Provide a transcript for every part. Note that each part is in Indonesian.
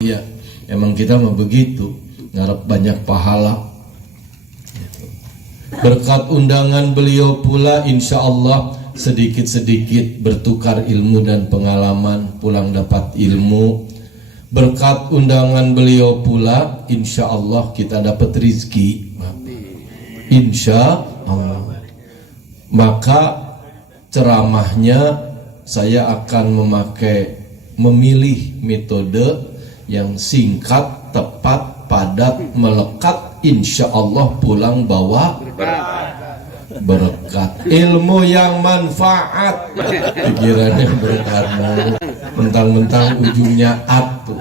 Ya, emang kita mau begitu, ngarep banyak pahala. Berkat undangan beliau pula, insya Allah sedikit-sedikit bertukar ilmu dan pengalaman, pulang dapat ilmu. Berkat undangan beliau pula, insya Allah kita dapat rizki. Insya Allah. Maka ceramahnya saya akan memilih metode yang singkat, tepat, padat, melekat, insya Allah pulang bawa berkat, ilmu yang manfaat. Pikirannya berkat mulu, mentang-mentang ujungnya at tuh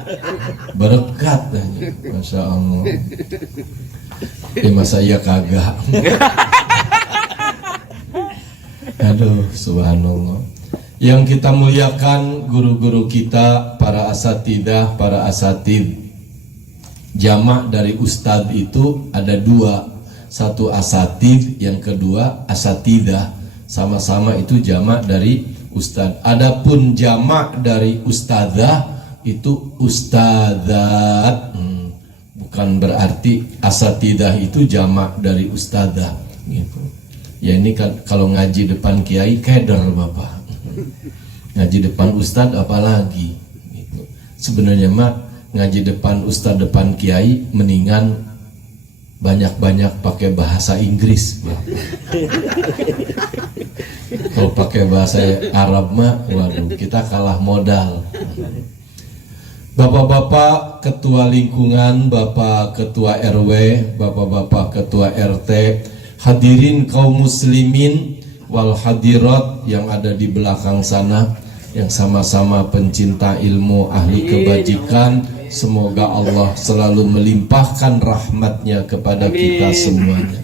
berkat aja. Masya Allah. Masa iya kagak. Aduh, subhanallah. Yang kita muliakan guru-guru kita, para asatidah, para asatid. Jamak dari ustadz itu ada dua, satu asatid, yang kedua asatidah. Sama-sama itu jamak dari ustadz. Adapun jamak dari ustadzah itu ustadzat. Bukan berarti asatidah itu jamak dari ustadzah gitu. Ya ini kan kalau ngaji depan kiai keder bapak. Ngaji depan ustadz apalagi gitu. Sebenarnya mah ngaji depan ustadz, depan kiai mendingan banyak-banyak pakai bahasa Inggris. Kalau pakai bahasa Arab mah waduh, kita kalah modal. Bapak-bapak ketua lingkungan, bapak ketua RW, bapak-bapak ketua RT, hadirin kaum muslimin wal hadirat yang ada di belakang sana, yang sama-sama pencinta ilmu, ahli kebajikan, semoga Allah selalu melimpahkan rahmatnya kepada kita semuanya.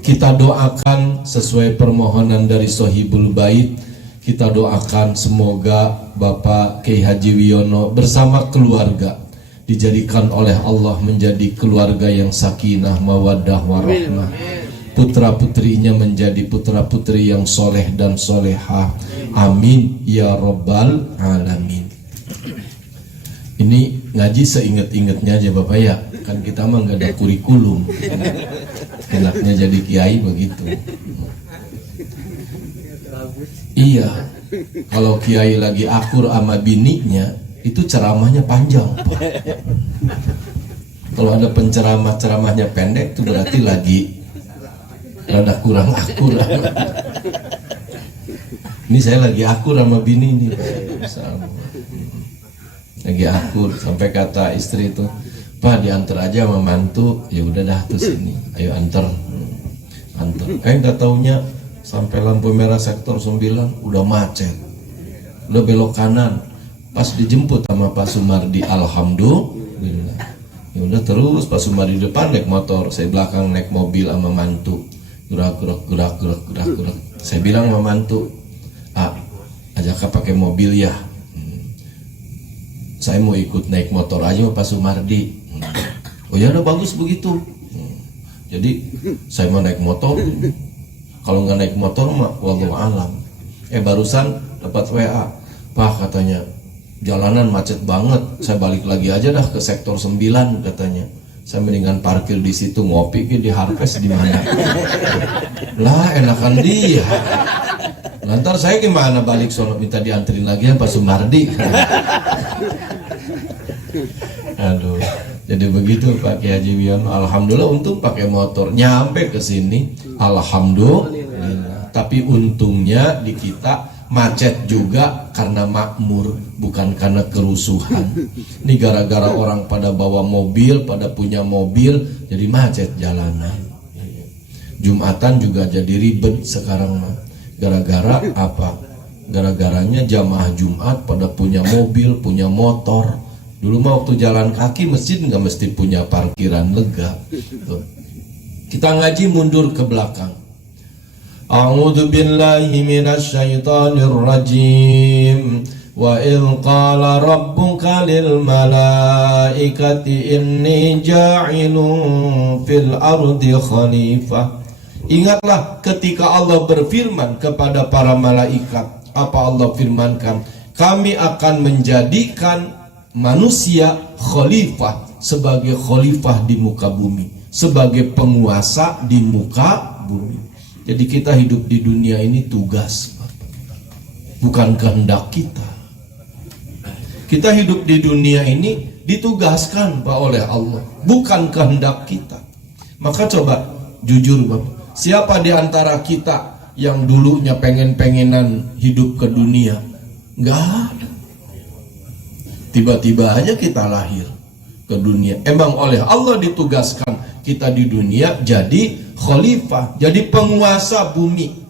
Kita doakan sesuai permohonan dari Sohibul Bait, kita doakan semoga Bapak Kiai Haji Wiono bersama keluarga dijadikan oleh Allah menjadi keluarga yang sakinah, mawaddah, warahmah. Putra-putrinya menjadi putra-putri yang soleh dan solehah. Amin ya rabbal alamin. Ini ngaji seinget-ingetnya aja Bapak ya. Kan kita mah nggak ada kurikulum. Enaknya jadi kiai begitu. Iya. Kalau kiai lagi akur sama bininya, itu ceramahnya panjang. Kalau ada penceramah-ceramahnya pendek, itu berarti lagi rada kurang akur. Ini saya lagi akur sama bini nih, lagi akur sampai kata istri itu, Pak diantar aja sama mantu. Ya udah dah tuh sini, ayo antar. Nggak taunya sampai lampu merah sektor 9 udah macet, udah belok kanan. Pas dijemput sama Pak Sumardi, alhamdulillah. Ya udah terus Pak Sumardi depan naik motor, saya belakang naik mobil sama mantu. Gerak. Saya bilang sama mantu, ajak pakai mobil ya. Saya mau ikut naik motor aja sama Pak Sumardi. Oh ya udah bagus begitu. Jadi saya mau naik motor. Kalau nggak naik motor mah wallahu alam. Barusan dapat WA, Pak katanya jalanan macet banget. Saya balik lagi aja dah ke sektor 9 katanya. Saya mendingan parkir di situ, ngopi di Harvest di mana. Lah enakan dia. Lantar saya gimana balik sono minta dianterin lagi ya Pak Sumardi. Aduh. Jadi begitu Pak Kiai Haji Wiono. Alhamdulillah untung pakai motor nyampe ke sini. Alhamdulillah. Tapi untungnya di kita macet juga karena makmur, bukan karena kerusuhan. Ini gara-gara orang pada bawa mobil, pada punya mobil, jadi macet jalanan. Jumatan juga jadi ribet sekarang mah. Gara-gara apa? Gara-garanya jamaah Jumat pada punya mobil, punya motor. Dulu mah waktu jalan kaki masjid nggak mesti punya parkiran lega. Tuh. Kita ngaji mundur ke belakang. A'udzu billahi minasy syaithanir rajim. Wa idh qala rabbuka lil malaikati inni ja'ilun fil ardi khalifah. Ingatlah ketika Allah berfirman kepada para malaikat. Apa Allah firmankan? Kami akan menjadikan manusia khalifah, sebagai khalifah di muka bumi, sebagai penguasa di muka bumi. Jadi kita hidup di dunia ini tugas, bukan kehendak kita. Kita hidup di dunia ini ditugaskan Pak oleh Allah, bukan kehendak kita. Maka coba jujur Bapak, siapa di antara kita yang dulunya pengen-pengenan hidup ke dunia? Nggak ada. Tiba-tiba aja kita lahir ke dunia. Emang oleh Allah ditugaskan kita di dunia jadi khalifah, jadi penguasa bumi.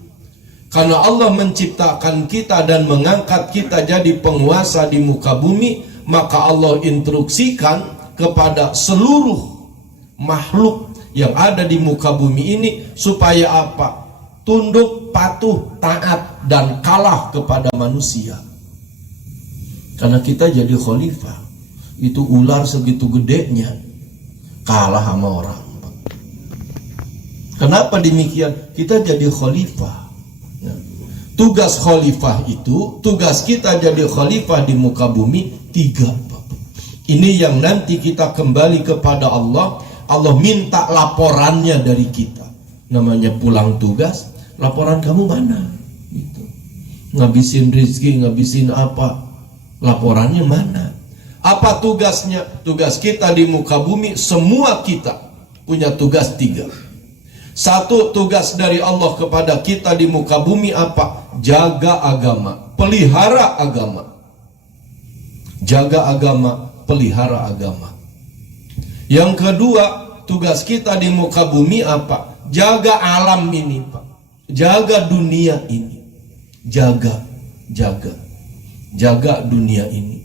Karena Allah menciptakan kita dan mengangkat kita jadi penguasa di muka bumi, maka Allah instruksikan kepada seluruh makhluk yang ada di muka bumi ini supaya apa? Tunduk, patuh, taat, dan kalah kepada manusia. Karena kita jadi khalifah, itu ular segitu gedenya kalah sama orang. Kenapa demikian? Kita jadi khalifah. Tugas khalifah itu, tugas kita jadi khalifah di muka bumi 3. Ini yang nanti kita kembali kepada Allah. Allah minta laporannya dari kita. Namanya pulang tugas, laporan kamu mana? Gitu. Ngabisin rezeki, ngabisin apa? Laporannya mana? Apa tugasnya? Tugas kita di muka bumi, semua kita punya tugas 3. 1, tugas dari Allah kepada kita di muka bumi apa? Jaga agama, pelihara agama. Jaga agama, pelihara agama. Yang kedua, tugas kita di muka bumi apa? Jaga alam ini Pak. Jaga dunia ini. Jaga dunia ini.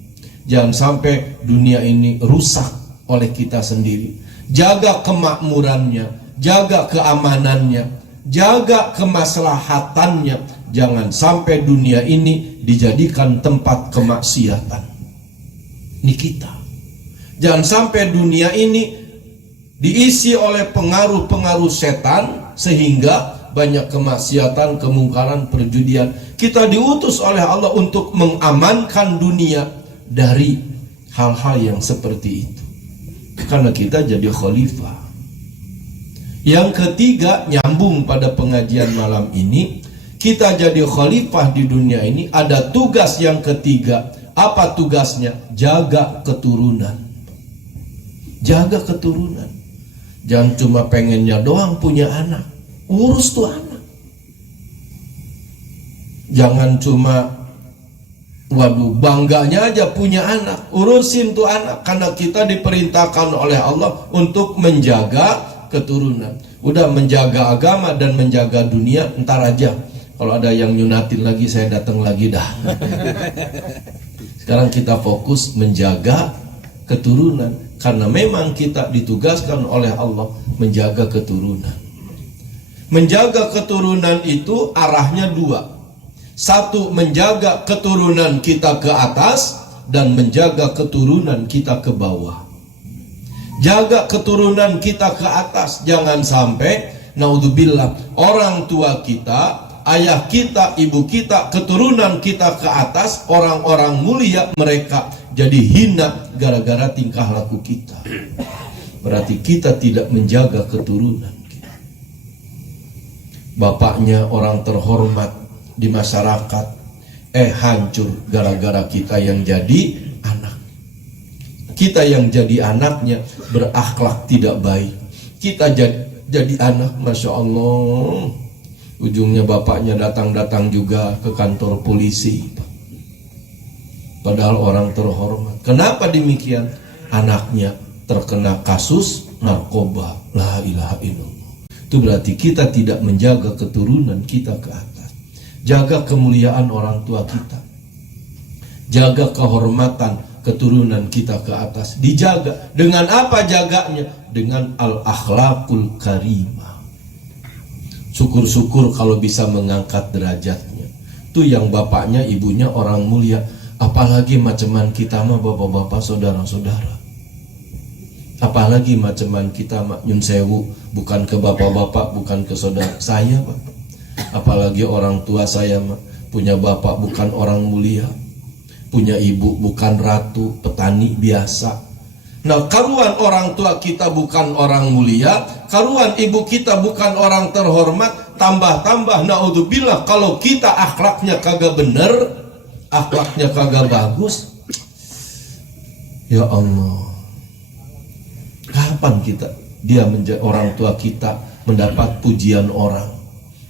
Jangan sampai dunia ini rusak oleh kita sendiri. Jaga kemakmurannya, jaga keamanannya, jaga kemaslahatannya. Jangan sampai dunia ini dijadikan tempat kemaksiatan. Ini kita. Jangan sampai dunia ini diisi oleh pengaruh-pengaruh setan sehingga banyak kemaksiatan, kemungkaran, perjudian. Kita diutus oleh Allah untuk mengamankan dunia dari hal-hal yang seperti itu. Karena kita jadi khalifah. Yang ketiga, nyambung pada pengajian malam ini, kita jadi khalifah di dunia ini, ada tugas yang ketiga. Apa tugasnya? Jaga keturunan. Jaga keturunan. Jangan cuma pengennya doang punya anak, urus tuh anak. Jangan cuma bangganya aja punya anak, urusin tuh anak. Karena kita diperintahkan oleh Allah untuk menjaga keturunan. Udah menjaga agama dan menjaga dunia, ntar aja. Kalau ada yang nyunatin lagi, saya datang lagi dah. Sekarang kita fokus menjaga keturunan. Karena memang kita ditugaskan oleh Allah menjaga keturunan. Menjaga keturunan itu arahnya 2. 1, menjaga keturunan kita ke atas, dan menjaga keturunan kita ke bawah. Jaga keturunan kita ke atas. Jangan sampai, naudzubillah, orang tua kita, ayah kita, ibu kita, keturunan kita ke atas, orang-orang mulia mereka jadi hina gara-gara tingkah laku kita. Berarti kita tidak menjaga keturunan kita. Bapaknya orang terhormat di masyarakat, hancur gara-gara kita yang jadi anak. Kita yang jadi anaknya berakhlak tidak baik. Kita jadi anak, Masya Allah, ujungnya bapaknya datang-datang juga ke kantor polisi, padahal orang terhormat. Kenapa demikian? Anaknya terkena kasus narkoba. La ilaha illallah. Itu berarti kita tidak menjaga keturunan kita ke atas. Jaga kemuliaan orang tua kita. Jaga kehormatan keturunan kita ke atas. Dijaga. Dengan apa jaganya? Dengan al-akhlaqul karimah. Syukur-syukur kalau bisa mengangkat derajatnya. Itu yang bapaknya, ibunya orang mulia. Apalagi maceman kita mah bapak-bapak, saudara-saudara. Apalagi maceman kita mah nyun sewu, bukan ke bapak-bapak, bukan ke saudara saya, Pak. Apalagi orang tua saya mah punya bapak bukan orang mulia, punya ibu bukan ratu, petani biasa. Nah, karuan orang tua kita bukan orang mulia, karuan ibu kita bukan orang terhormat, tambah-tambah naudzubillah kalau kita akhlaknya kagak bener, akhlaknya kagak bagus. Ya Allah, kapan dia menjadi orang tua kita mendapat pujian orang?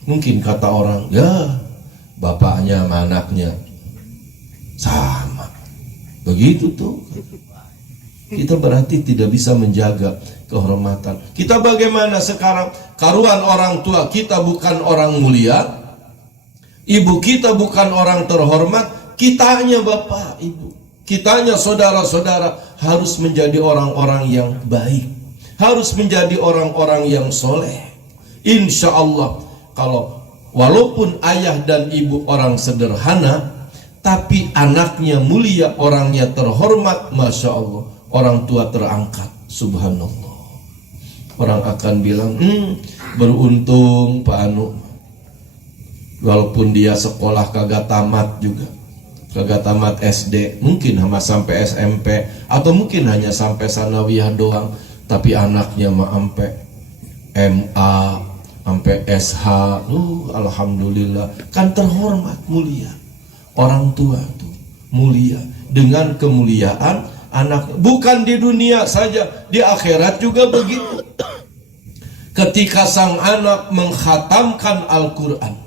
Mungkin kata orang, ya bapaknya sama anaknya sama, begitu tuh. Kita berarti tidak bisa menjaga kehormatan. Kita bagaimana sekarang? Karuan orang tua kita bukan orang mulia, ibu kita bukan orang terhormat, kitanya bapak, ibu, kitanya saudara-saudara harus menjadi orang-orang yang baik, harus menjadi orang-orang yang soleh. Insya Allah, kalau walaupun ayah dan ibu orang sederhana, tapi anaknya mulia, orangnya terhormat, Masya Allah, orang tua terangkat, subhanallah. Orang akan bilang, beruntung Pak Anu, walaupun dia sekolah kagak tamat juga, kagak tamat SD, mungkin hanya sampai SMP, atau mungkin hanya sampai sanawiyah doang, tapi anaknya mah sampai MA, sampai SH, alhamdulillah, kan terhormat, mulia. Orang tua tuh mulia, dengan kemuliaan anak, bukan di dunia saja, di akhirat juga begitu. Ketika sang anak mengkhatamkan Al-Quran,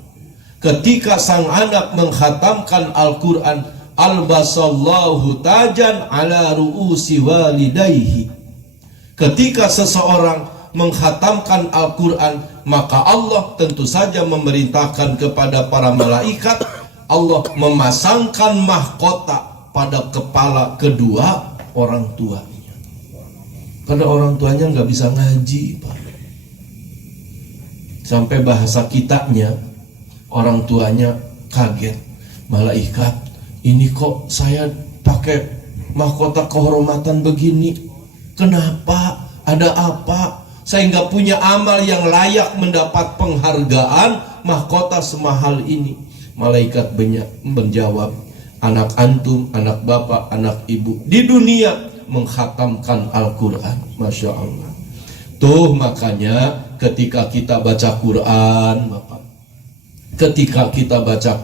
ketika sang anak mengkhatamkan Al-Quran, albasallahu tajan ala ru'usi walidayhi. Ketika seseorang mengkhatamkan Al-Quran, maka Allah tentu saja memerintahkan kepada para malaikat, Allah memasangkan mahkota pada kepala kedua orang tuanya. Karena orang tuanya nggak bisa ngaji, Pak. Sampai bahasa kitanya, orang tuanya kaget. Malaikat, ini kok saya pakai mahkota kehormatan begini? Kenapa? Ada apa? Saya nggak punya amal yang layak mendapat penghargaan mahkota semahal ini. Malaikat menjawab, anak antum, anak bapak, anak ibu di dunia mengkhatamkan Al-Quran. Masya Allah. Tuh makanya ketika kita baca Quran, Bapak, ketika kita baca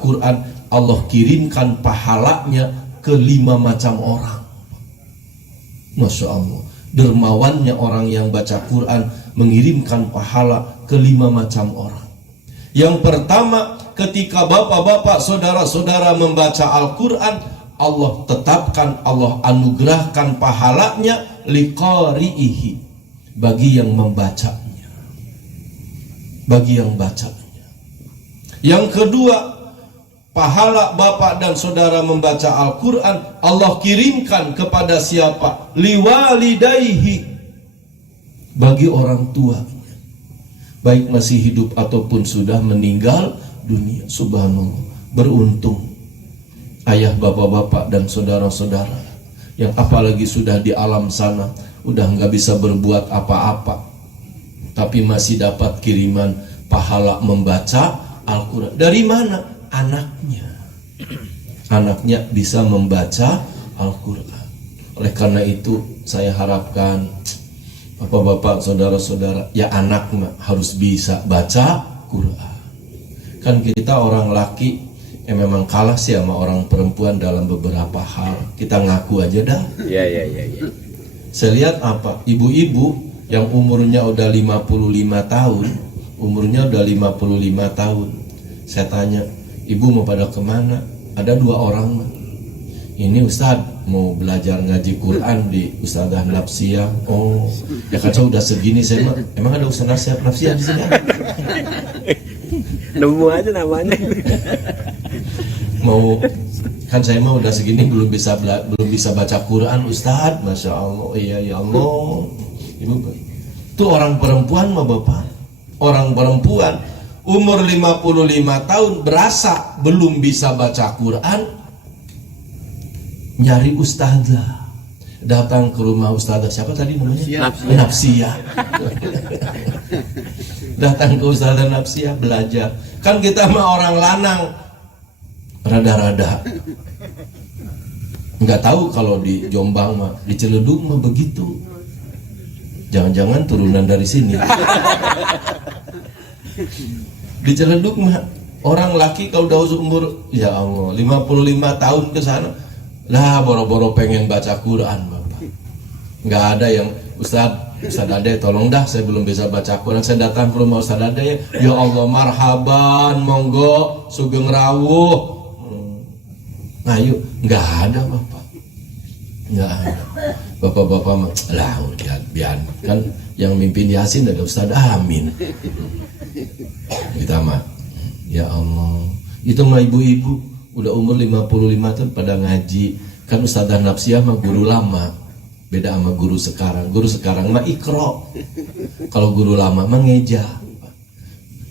Quran, Allah kirimkan pahalanya ke 5 macam orang. Masya Allah. Dermawannya orang yang baca Quran mengirimkan pahala ke 5 macam orang. Yang pertama, ketika bapak-bapak, saudara-saudara membaca Al-Quran, Allah tetapkan, Allah anugerahkan pahalanya liqari'ihi, bagi yang membacanya, bagi yang bacanya. Yang kedua, pahala bapak dan saudara membaca Al-Quran Allah kirimkan kepada siapa? Liwalidayhi, bagi orang tuanya, baik masih hidup ataupun sudah meninggal dunia. Subhanallah, beruntung ayah, bapak-bapak dan saudara-saudara yang apalagi sudah di alam sana, udah nggak bisa berbuat apa-apa, tapi masih dapat kiriman pahala membaca Al-Quran. Dari mana? Anaknya. Anaknya bisa membaca Al-Quran. Oleh karena itu saya harapkan bapak-bapak, saudara-saudara, ya anak harus bisa baca Quran. Kan kita orang laki memang kalah sih sama orang perempuan dalam beberapa hal. Kita ngaku aja dah. Ya. Saya lihat apa? Ibu-ibu yang umurnya udah 55 tahun, umurnya udah 55 tahun. Saya tanya, ibu mau pada kemana? Ada 2 orang. Ini Ustadz mau belajar ngaji Quran di Ustadzah Nafsiyah. Oh, ya kan saya udah segini, saya emang ada Ustadzah Nafsiyah di sini? Nemu aja namanya. Mau, kan saya mah udah segini belum bisa baca Quran Ustadz. Masya Allah. Iya ya Allah. Ibu itu orang perempuan mah bapak, orang perempuan umur 55 tahun berasa belum bisa baca Quran, nyari ustazah, datang ke rumah ustazah siapa tadi namanya? Nafsiyah. Datang ke ustazah Nafsiyah belajar. Kan kita mah orang lanang rada-rada Nggak tahu kalau di Jombang mah, di Ciledug mah begitu. Jangan-jangan turunan dari sini. Di Ciledug mah orang laki kalau udah umur ya Allah 55 tahun ke sana lah boro-boro pengen baca Quran Bapak. Nggak ada yang Ustaz Ade tolong dah saya belum bisa baca Quran, saya datang ke rumah Ustaz Ade ya Allah marhaban monggo sugeng rawuh. Nah yuk nggak ada Bapak, nggak ada. Bapak-bapak mah lah udah biar kan yang mimpin Yasin ada Ustaz Amin. Kita mah ya Allah itu mah ibu-ibu udah umur 55 tahun pada ngaji kan. Ustadzah Nafsiyah mah guru lama, beda sama guru sekarang. Guru sekarang mah ikro, kalau guru lama mah ngeja.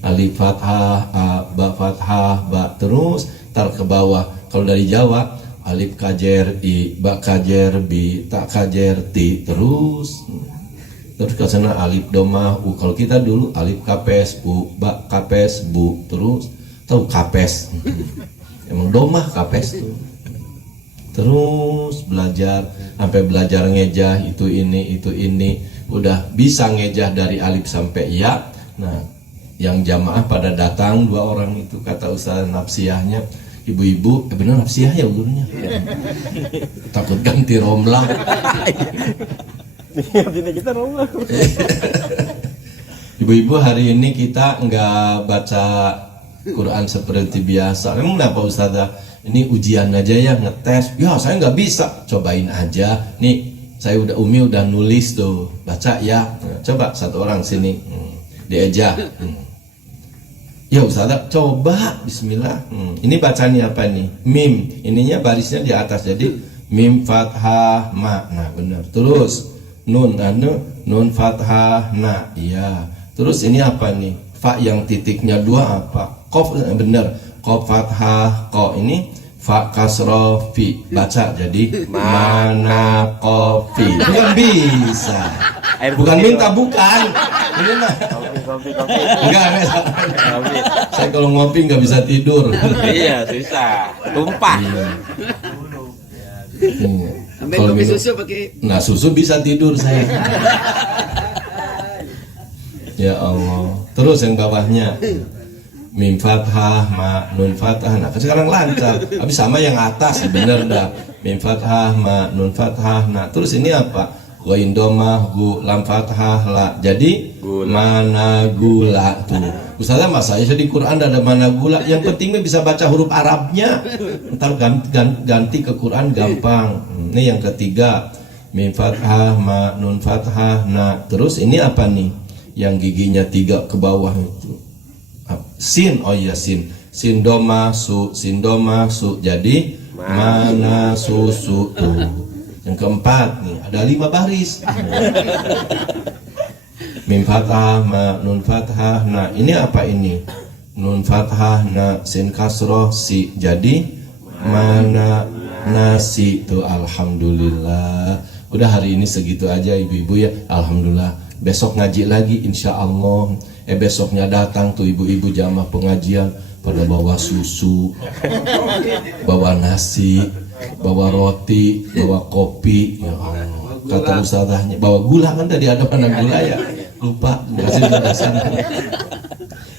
Alif fathah, ba fathah, ba terus tar ke bawah. Kalau dari Jawa alif kajer i, ba kajer bi, tak kajer ti terus ke sana alif domah u. Kalau kita dulu alif kapes u, ba kapes bu terus tahu kapes. Emang domah kapes tuh. Terus belajar sampai belajar ngejah itu ini udah bisa ngejah dari alif sampai ya. Nah yang jamaah pada datang 2 orang itu kata Ustaz Nafsiyahnya ibu-ibu bener Nafsiyah ya gurunya takut ganti romlah. Ibu-ibu hari ini kita nggak baca Quran seperti biasa. Emang kenapa Ustazah? Ini ujian aja ya, ngetes. Ya saya nggak bisa, cobain aja. Nih saya Umi udah nulis tuh, baca ya. Coba satu orang sini, diajak. Ya Ustazah, coba Bismillah. Ini bacanya apa nih? Mim, ininya barisnya di atas jadi mim fathah ma. Nah benar. Terus nun fathah na. Iya. Terus ini apa nih? Fa yang titiknya 2 apa? Qaf benar. Qaf fathah qa. Ini fa kasra fi. Baca jadi mana kopi. Bukan bisa. Bukan minta bukan. Ini mah. Enggak. Saya kalau ngopi nggak bisa tidur. Iya susah. Tumpah. Sampai kopi susu pakai. Nah susu bisa tidur saya. Ya Allah. Terus yang bawahnya mim fathah ma nun fathah. Nah sekarang lancar. Habis sama yang atas bener dah. Mim fathah ma nun fathah. Nah terus ini apa? Ghain domah gu lam fathah la. Jadi gula. Mana gula tuh. Ustazah masa saya di Quran ada mana gula. Yang penting bisa baca huruf Arabnya. Ntar ganti ke Quran gampang. Ini yang ketiga mim fathah ma nun fathah. Nah terus ini apa nih? Yang giginya 3 ke bawah itu sin. Oh iya sin domah su, sin domah su. Jadi mana susu tuh. Yang keempat nih ada 5 baris. Mim fathah ma nun fathah. Nah ini apa ini? Nun fathah na sin kasroh si. Jadi mana nasi tuh. Alhamdulillah. Udah hari ini segitu aja ibu-ibu ya. Alhamdulillah. Besok ngaji lagi insya Allah. Besoknya datang tuh ibu-ibu jamaah pengajian pada bawa susu, bawa nasi, bawa roti, bawa kopi. Ya Allah. Kata ustazahnya bawa gula kan tadi ada mana gula ya? Lupa kasih dasar.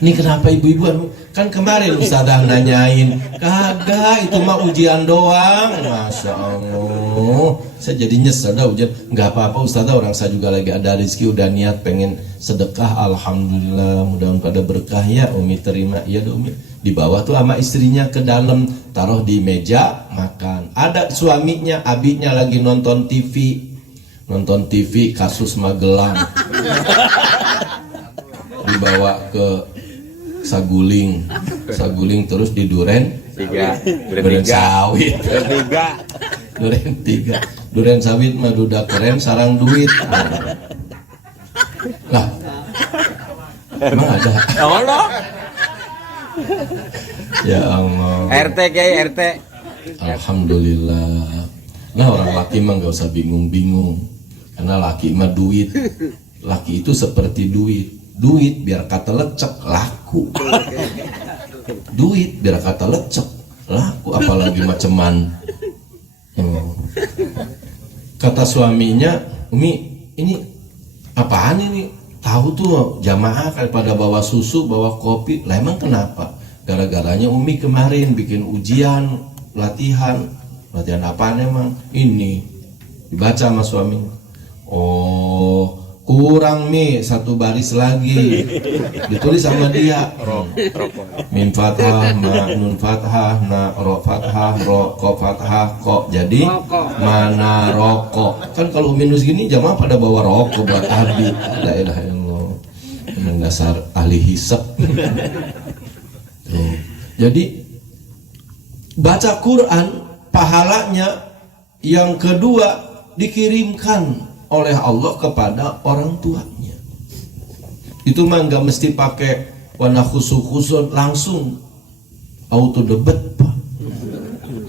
Ini kenapa ibu-ibu kan kemarin ustazah nanyain kagak itu mah ujian doang. Masya Allah saya jadi nyesel dah ujian. Nggak apa-apa ustazah, orang saya juga lagi ada rezeki udah niat pengen sedekah. Alhamdulillah mudah-mudahan pada berkah ya. Umi terima ya Umi. Dibawa tuh sama istrinya ke dalam, taruh di meja makan. Ada suaminya, abinya lagi nonton TV kasus Magelang. Dibawa ke Saguling terus di Duren sawit. Duren sawit mah duda keren sarang duit. Lah emang ada? Allah. Ya Allah. RT kayak RT. Alhamdulillah. Nah orang laki mah gak usah bingung-bingung. Karena laki mah duit. Laki itu seperti duit biar kata lecek laku. Duit biar kata lecek laku. Apalagi maceman Oh. Kata suaminya, Umi, ini apaan ini? Tahu tuh jamaah pada bawa susu, bawa kopi. Lah emang kenapa? Gara-garanya Umi kemarin bikin ujian, latihan apaan emang? Ini dibaca sama suaminya. Oh, kurang Mi, satu baris lagi. Ditulis sama dia. Mim fathah, ma nun fathah, na ro fathah, ro ko fathah, ko. Jadi mana rokok. Kan kalau minus gini jamaah pada bawa rokok buat Abi. La ilaha illallah. Memang dasar ahli hisab. Tuh. Jadi baca Quran pahalanya yang kedua dikirimkan oleh Allah kepada orang tuanya. Itu mah nggak mesti pakai warna khusus langsung auto debet Pak.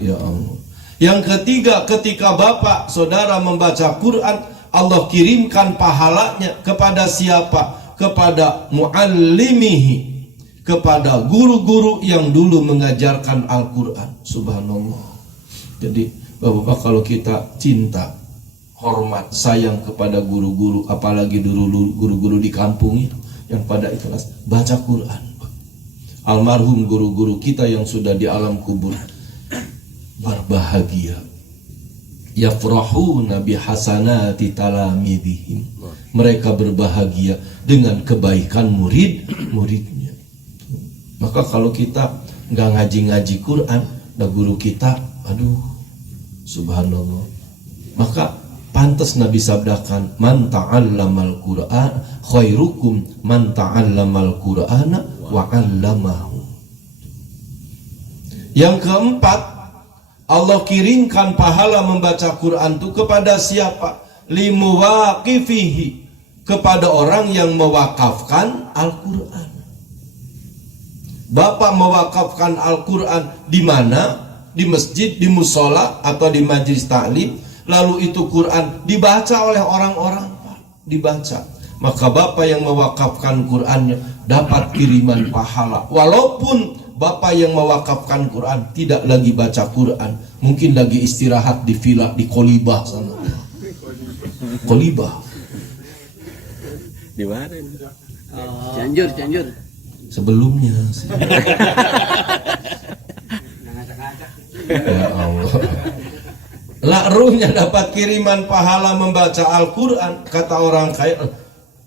Ya Allah. Yang ketiga, ketika bapak saudara membaca Quran, Allah kirimkan pahalanya kepada siapa? Kepada muallimihi, kepada guru-guru yang dulu mengajarkan Al-Quran. Subhanallah. Jadi bapak-bapak, kalau kita cinta, hormat, sayang kepada guru-guru, apalagi dulu guru-guru di kampung itu yang pada ikhlas baca Quran. Almarhum guru-guru kita yang sudah di alam kubur berbahagia. Yafrahuna bihasanati talamidihim. Mereka berbahagia dengan kebaikan murid-muridnya. Maka kalau kita nggak ngaji-ngaji Quran, dan guru kita, aduh, subhanallah. Maka pantas Nabi sabdakan, man ta'allamal Qur'an khairukum man ta'allamal Qur'ana wa 'allamahu. Yang keempat, Allah kirimkan pahala membaca Quran itu kepada siapa? Limuwaqifihi, kepada orang yang mewakafkan Al-Quran. Bapak mewakafkan Al-Quran di mana? Di masjid, di musola, atau di majelis taklim. Lalu itu Quran dibaca oleh orang-orang, Pak, dibaca. Maka bapak yang mewakafkan Qurannya dapat kiriman pahala. Walaupun bapak yang mewakafkan Quran tidak lagi baca Quran, mungkin lagi istirahat di villa di Kolibah sana. Kolibah. Di mana? Cianjur. Sebelumnya. Ya Allah. Lah ruhnya dapat kiriman pahala membaca Al-Quran. Kata orang kaya,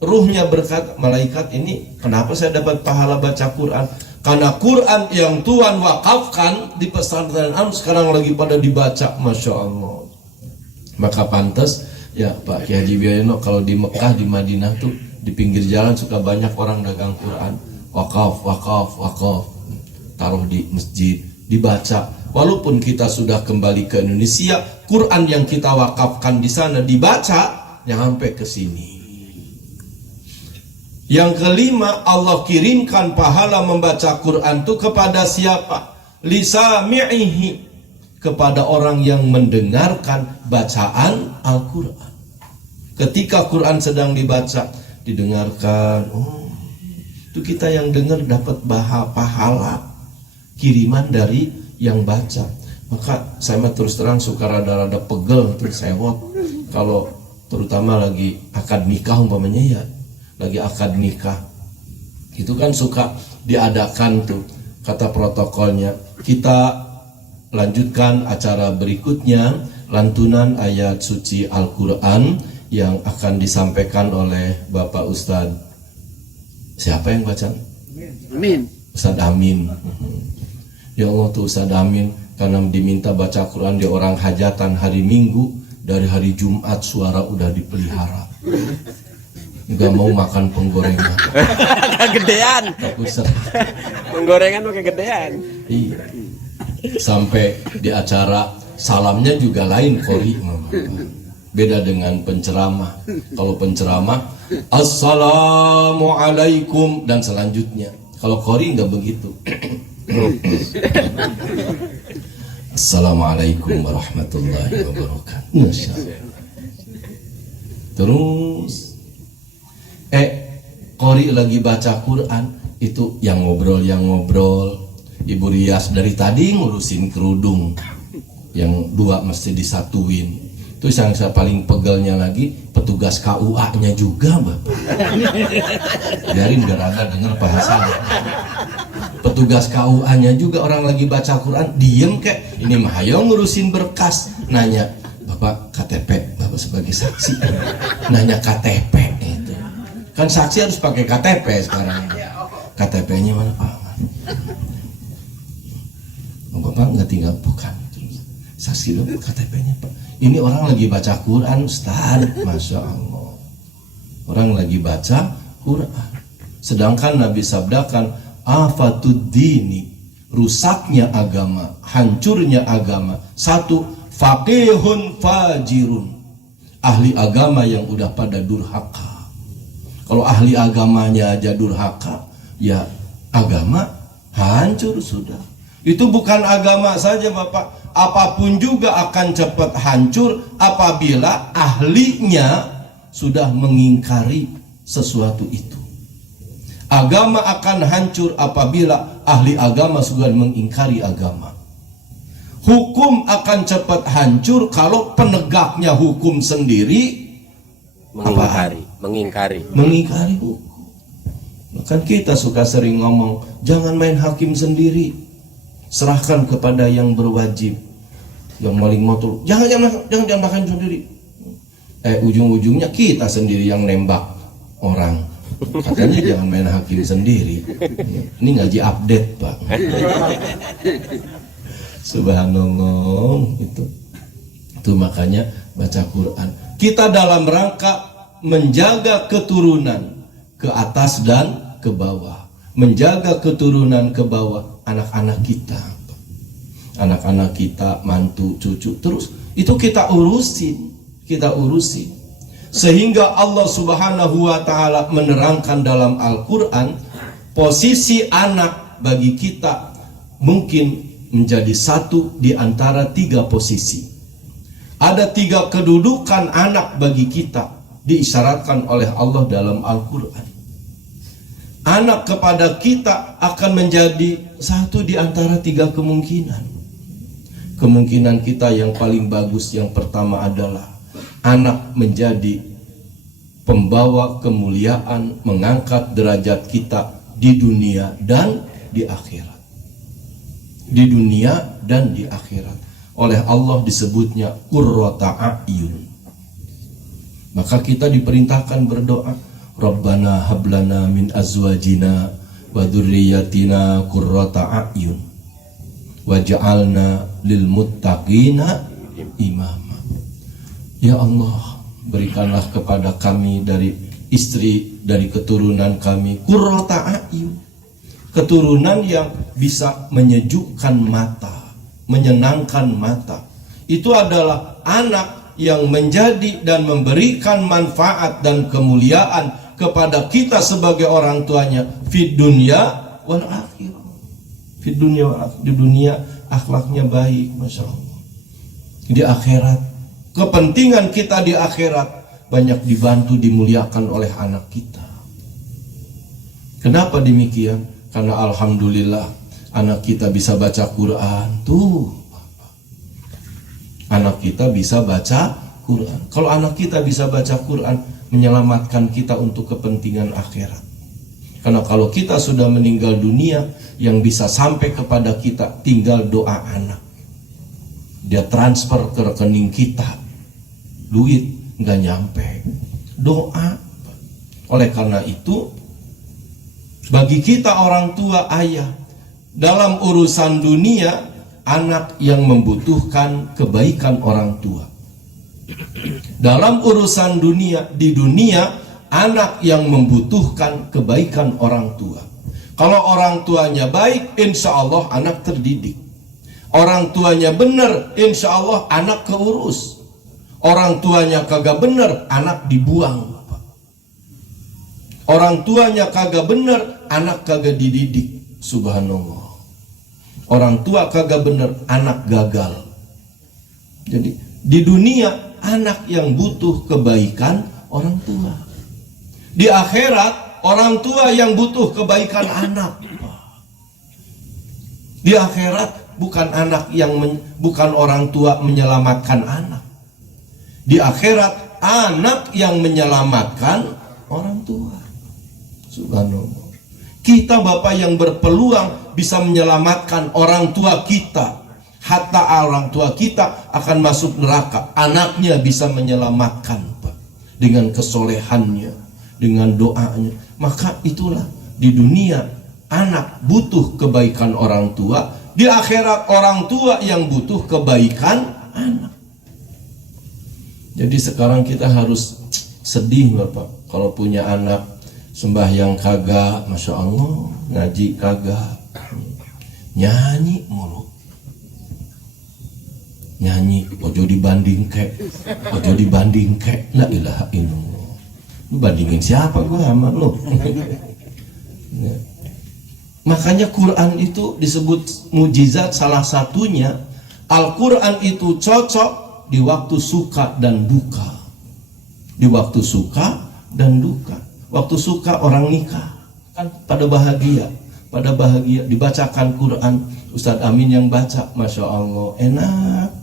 ruhnya berkata, malaikat ini kenapa saya dapat pahala baca Quran? Karena Quran yang Tuhan wakafkan di pesantren sekarang lagi pada dibaca. Masya Allah. Maka pantas ya Pak Kiai Haji Biono, kalau di Mekah, di Madinah tuh di pinggir jalan suka banyak orang dagang Quran. Wakaf. Taruh di masjid, dibaca. Walaupun kita sudah kembali ke Indonesia, Quran yang kita wakafkan di sana dibaca sampai ke sini. Yang kelima, Allah kirimkan pahala membaca Quran itu kepada siapa? Lisami'ihi, kepada orang yang mendengarkan bacaan Al-Quran. Ketika Quran sedang dibaca, didengarkan, itu kita yang dengar dapat pahala kiriman dari yang baca. Maka saya terus terang suka rada-rada pegel terus sewot kalau terutama lagi akad nikah umpamanya, ya lagi akad nikah itu kan suka diadakan tuh kata protokolnya, kita lanjutkan acara berikutnya lantunan ayat suci Al-Quran yang akan disampaikan oleh Bapak Ustadz, siapa yang baca? Amin. Ustadz Amin. Ya Allah tuh Ustadz Amin, karena diminta baca Quran di orang hajatan hari Minggu, dari hari Jumat suara udah dipelihara. Gak mau makan penggorengan. Kegedean. Penggorengan mah kegedean. Iya. Sampai di acara salamnya juga lain kori. Beda dengan penceramah. Kalau penceramah Assalamualaikum dan selanjutnya. Kalau kori nggak begitu. Assalamualaikum warahmatullahi wabarakatuh. Terus Qori lagi baca Quran, itu yang ngobrol Ibu Rias dari tadi ngurusin kerudung. yang dua mesti disatuin. Itu yang saya paling pegelnya lagi, petugas KUA-nya juga, Bapak. Biarin biar ada dengar bahasanya. Petugas KUA-nya juga, orang lagi baca Quran, diem kek, ini mah ayo ngurusin berkas. Nanya, Bapak KTP, Bapak sebagai saksi. Nanya KTP itu. Kan saksi harus pakai KTP sekarang. KTP-nya mana Pak? Bapak nggak tinggal, bukan. Saksi dong KTP-nya Pak. Ini orang lagi baca Quran, Ustaz. Masya Allah. Orang lagi baca Quran. Sedangkan Nabi sabdakan, afatud dini, rusaknya agama, hancurnya agama. Satu, faqihun fajirun, ahli agama yang udah pada durhaka. Kalau ahli agamanya aja durhaka, ya agama hancur sudah. Itu bukan agama saja Bapak, apapun juga akan cepat hancur apabila ahlinya sudah mengingkari sesuatu itu. Agama akan hancur apabila ahli agama sudah mengingkari agama. Hukum akan cepat hancur kalau penegaknya hukum sendiri mengingkari hukum. Kan kita suka sering ngomong, jangan main hakim sendiri, serahkan kepada yang berwajib. Yang maling motor, jangan makan sendiri. Ujung-ujungnya kita sendiri yang nembak orang. Katanya jangan main hakim sendiri. Ini ngaji update Pak. Subhanallah, itu makanya baca Quran. Kita dalam rangka menjaga keturunan ke atas dan ke bawah, menjaga keturunan ke bawah, anak-anak kita, mantu, cucu, terus itu kita urusin, sehingga Allah Subhanahu wa Ta'ala menerangkan dalam Al-Quran, posisi anak bagi kita mungkin menjadi satu di antara tiga posisi. Ada tiga kedudukan anak bagi kita diisyaratkan oleh Allah dalam Al-Quran. Anak kepada kita akan menjadi satu di antara tiga kemungkinan. Kemungkinan kita yang paling bagus yang pertama adalah anak menjadi pembawa kemuliaan, mengangkat derajat kita di dunia dan di akhirat. Di dunia dan di akhirat. Oleh Allah disebutnya qurrata a'yun. Maka kita diperintahkan berdoa, Rabbana hablana min azwajina wa dzurriyyatina qurrata a'yun waj'alna lil muttaqina imama. Ya Allah, berikanlah kepada kami dari istri, dari keturunan kami qurrata a'yun, keturunan yang bisa menyejukkan mata, menyenangkan mata. Itu adalah anak yang menjadi dan memberikan manfaat dan kemuliaan kepada kita sebagai orang tuanya fid dunya wal akhirah. Fid dunya wal akhirah, di dunia akhlaknya baik, Masya Allah. Di akhirat, kepentingan kita di akhirat banyak dibantu, dimuliakan oleh anak kita. Kenapa demikian? Karena alhamdulillah anak kita bisa baca Quran. Tuh, anak kita bisa baca Quran. Kalau anak kita bisa baca Quran, menyelamatkan kita untuk kepentingan akhirat. Karena kalau kita sudah meninggal dunia, yang bisa sampai kepada kita tinggal doa anak. Dia transfer ke rekening kita, duit nggak nyampe, doa. Oleh karena itu, bagi kita orang tua, ayah, dalam urusan dunia, anak yang membutuhkan kebaikan orang tua. Dalam urusan dunia, di dunia, anak yang membutuhkan kebaikan orang tua. Kalau orang tuanya baik, insya Allah anak terdidik. Orang tuanya benar, insya Allah anak keurus. Orang tuanya kagak benar, anak dibuang. Orang tuanya kagak benar, anak kagak dididik. Subhanallah. Orang tua kagak benar, anak gagal. Jadi di dunia anak yang butuh kebaikan orang tua. Di akhirat orang tua yang butuh kebaikan anak. Di akhirat bukan bukan orang tua menyelamatkan anak. Di akhirat anak yang menyelamatkan orang tua. Subhanallah. Kita bapak yang berpeluang bisa menyelamatkan orang tua kita. Hatta orang tua kita akan masuk neraka, anaknya bisa menyelamatkan, Pak, dengan kesolehannya, dengan doanya. Maka itulah di dunia anak butuh kebaikan orang tua, di akhirat orang tua yang butuh kebaikan anak. Jadi sekarang kita harus sedih, Bapak, kalau punya anak sembahyang kagak, masya Allah, ngaji kagak, nyanyi mulu. Nyanyi, ojo dibanding kek, la ilaha illallah. Lu bandingin siapa gua sama lu? Ya. Makanya Quran itu disebut mujizat, salah satunya Al-Quran itu cocok di waktu suka dan duka. Di waktu suka dan duka. Waktu suka orang nikah, kan pada bahagia dibacakan Quran, Ustadz Amin yang baca, masya Allah, enak.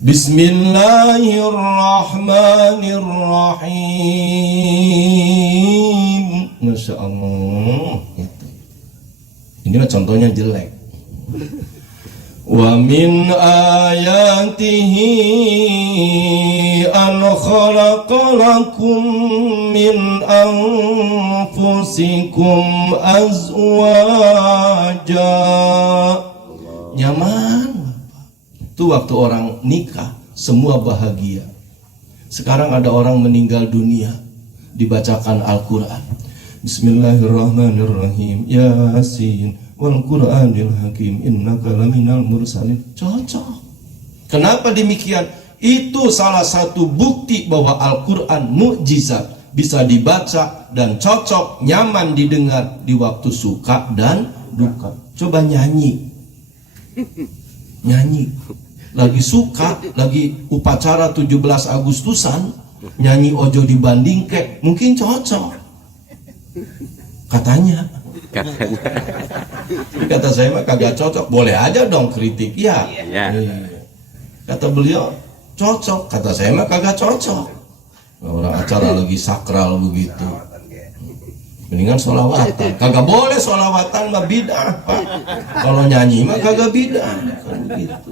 Bismillahirrahmanirrahim. Masya Allah. Ini mah contohnya jelek. Wa min ayatihi an khalaqalakum min anfusikum azwaja. Nyaman. Itu waktu orang nikah semua bahagia. Sekarang ada orang meninggal dunia, dibacakan Al-Quran, Bismillahirrahmanirrahim, Yasin wal Qur'anil Hakim innaka laminal mursalin. Cocok. Kenapa demikian? Itu salah satu bukti bahwa Al-Quran mukjizat, bisa dibaca dan cocok, nyaman didengar di waktu suka dan duka. Coba nyanyi, lagi suka, lagi upacara 17 Agustusan, nyanyi ojo dibanding kek, mungkin cocok katanya. Kata saya mah kagak cocok. Boleh aja dong kritik ya. Kata beliau cocok, kata saya mah kagak cocok. Orang acara lagi sakral begitu, mendingan sholawatan. Kagak boleh sholawatan mah bid'ah, Pak. Kalau nyanyi mah kagak bid'ah, kan begitu.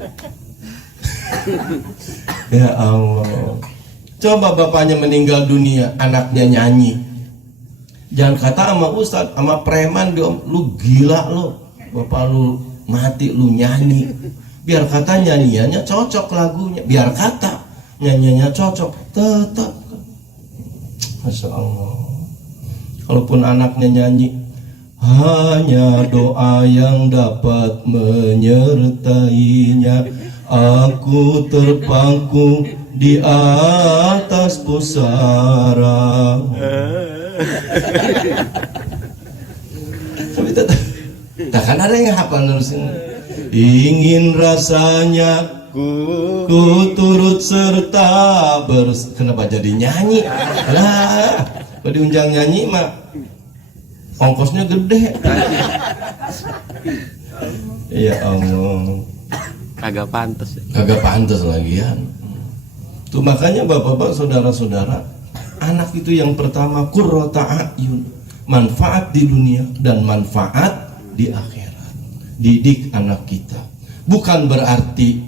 Ya Allah. Coba bapaknya meninggal dunia, anaknya nyanyi. Jangan kata sama ustadz, sama preman, lu gila lu, bapak lu mati lu nyanyi. Biar kata nyanyiannya cocok lagunya, biar kata nyanyiannya cocok, tetap. Masya Allah. Kalaupun anaknya nyanyi, hanya doa yang dapat menyertainya. Aku terpaku di atas pusara. Tak kan ada yang hafal nulisin. Ingin rasanya ku turut serta kenapa jadi nyanyi? Lah, kalau diunjang nyanyi mah ongkosnya gede. Ya Allah. Kagak pantas. Kagak pantas lagian. Tuh makanya bapak-bapak, saudara-saudara, anak itu yang pertama qurrata a'yun, manfaat di dunia dan manfaat di akhirat. Didik anak kita. Bukan berarti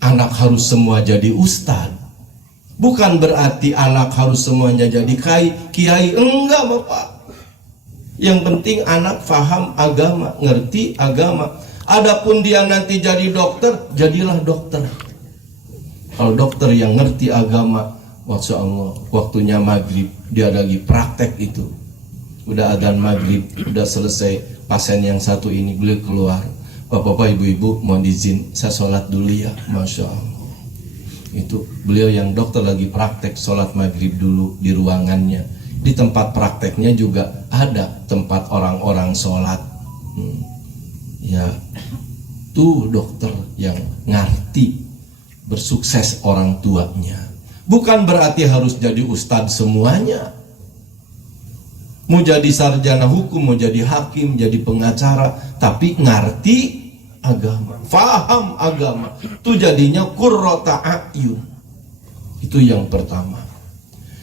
anak harus semua jadi ustad. Bukan berarti anak harus semuanya jadi kiai. Enggak, Bapak. Yang penting anak faham agama, ngerti agama. Adapun dia nanti jadi dokter, jadilah dokter. Kalau dokter yang ngerti agama, masya Allah, waktunya maghrib dia lagi praktek itu. Udah adzan maghrib, udah selesai, pasien yang satu ini beliau keluar. Bapak-bapak, ibu-ibu, mohon izin saya sholat dulu ya, masya Allah. Itu beliau yang dokter lagi praktek, sholat maghrib dulu di ruangannya. Di tempat prakteknya juga ada tempat orang-orang sholat. Ya, tuh dokter yang ngerti, bersukses orang tuanya. Bukan berarti harus jadi ustadz semuanya. Mau jadi sarjana hukum, mau jadi hakim, jadi pengacara, tapi ngerti agama, faham agama, itu jadinya qurrata a'yun. Itu yang pertama.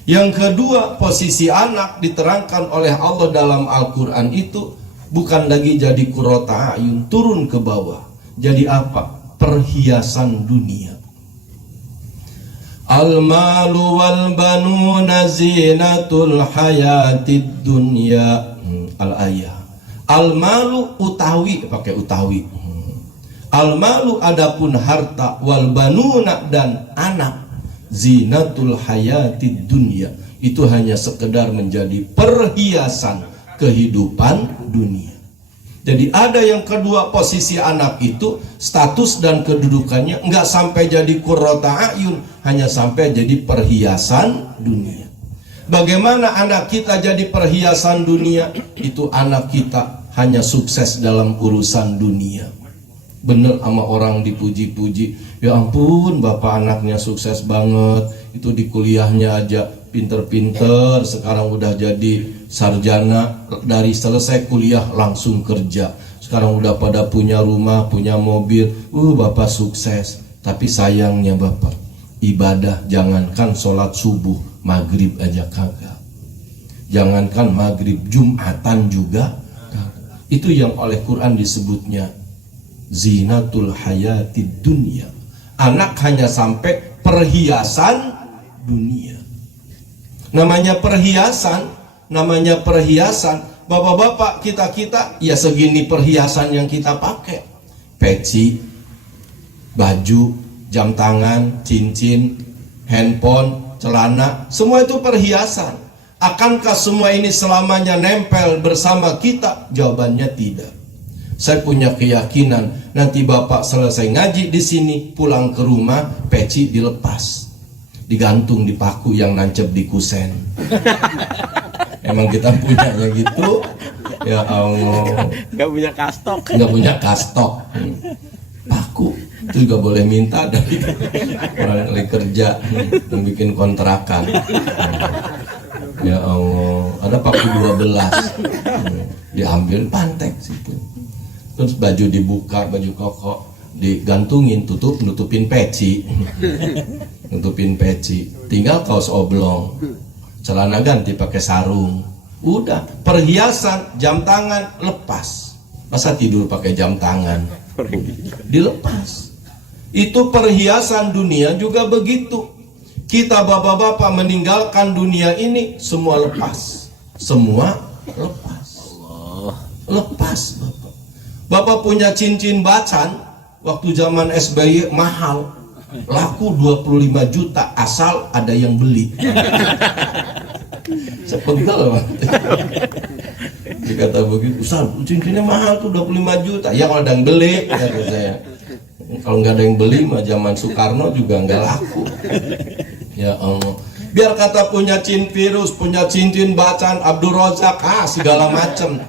Yang kedua, posisi anak diterangkan oleh Allah dalam Al-Quran itu bukan lagi jadi qurrata a'yun, turun ke bawah. Jadi apa? Perhiasan dunia. Al-malu wal banuna zinatul hayatid dunya. Al-ayah. Al-malu utawi, pakai utawi. Al-malu adapun harta, wal banuna dan anak, zinatul hayatid dunya, itu hanya sekedar menjadi perhiasan kehidupan dunia. Jadi ada yang kedua, posisi anak itu status dan kedudukannya enggak sampai jadi qurrata a'yun, hanya sampai jadi perhiasan dunia. Bagaimana anak kita jadi perhiasan dunia? Itu anak kita hanya sukses dalam urusan dunia. Bener sama orang dipuji-puji, ya ampun bapak anaknya sukses banget, itu di kuliahnya aja pinter-pinter, sekarang udah jadi sarjana, dari selesai kuliah langsung kerja, sekarang udah pada punya rumah, punya mobil, bapak sukses. Tapi sayangnya bapak, ibadah jangankan sholat subuh, maghrib aja kagak, jangankan maghrib, jumatan juga kagak. Itu yang oleh Quran disebutnya zinatul hayatid dunya. Anak hanya sampai perhiasan dunia. Namanya perhiasan, bapak-bapak kita ya segini perhiasan yang kita pakai. Peci, baju, jam tangan, cincin, handphone, celana, semua itu perhiasan. Akankah semua ini selamanya nempel bersama kita? Jawabannya tidak. Saya punya keyakinan nanti bapak selesai ngaji di sini, pulang ke rumah, peci dilepas, digantung di paku yang nancep di kusen. Emang kita punyanya gitu, ya Allah. Nggak punya kastok. Nggak punya kastok. Paku itu juga boleh minta dari orang yang lagi kerja yang bikin kontrakan. Ya Allah, ada paku 12, diambil pantek situ. Terus baju dibuka, baju koko digantungin, nutupin peci, tinggal kaos oblong, celana ganti pakai sarung, udah perhiasan, jam tangan lepas. Masa tidur pakai jam tangan? Dilepas. Itu perhiasan dunia juga begitu. Kita bapak-bapak meninggalkan dunia ini, semua lepas, lepas bapak. Bapak punya cincin bacan waktu zaman SBY mahal, laku 25 juta asal ada yang beli. Sepegel dikata begitu, Ustaz cincinnya mahal tuh 25 juta. Ya kalau ada yang beli, kata saya. Kalau nggak ada yang beli mah zaman Soekarno juga nggak laku. Ya Allah, biar kata punya virus, punya cincin bacan Abdul Razak, segala macam,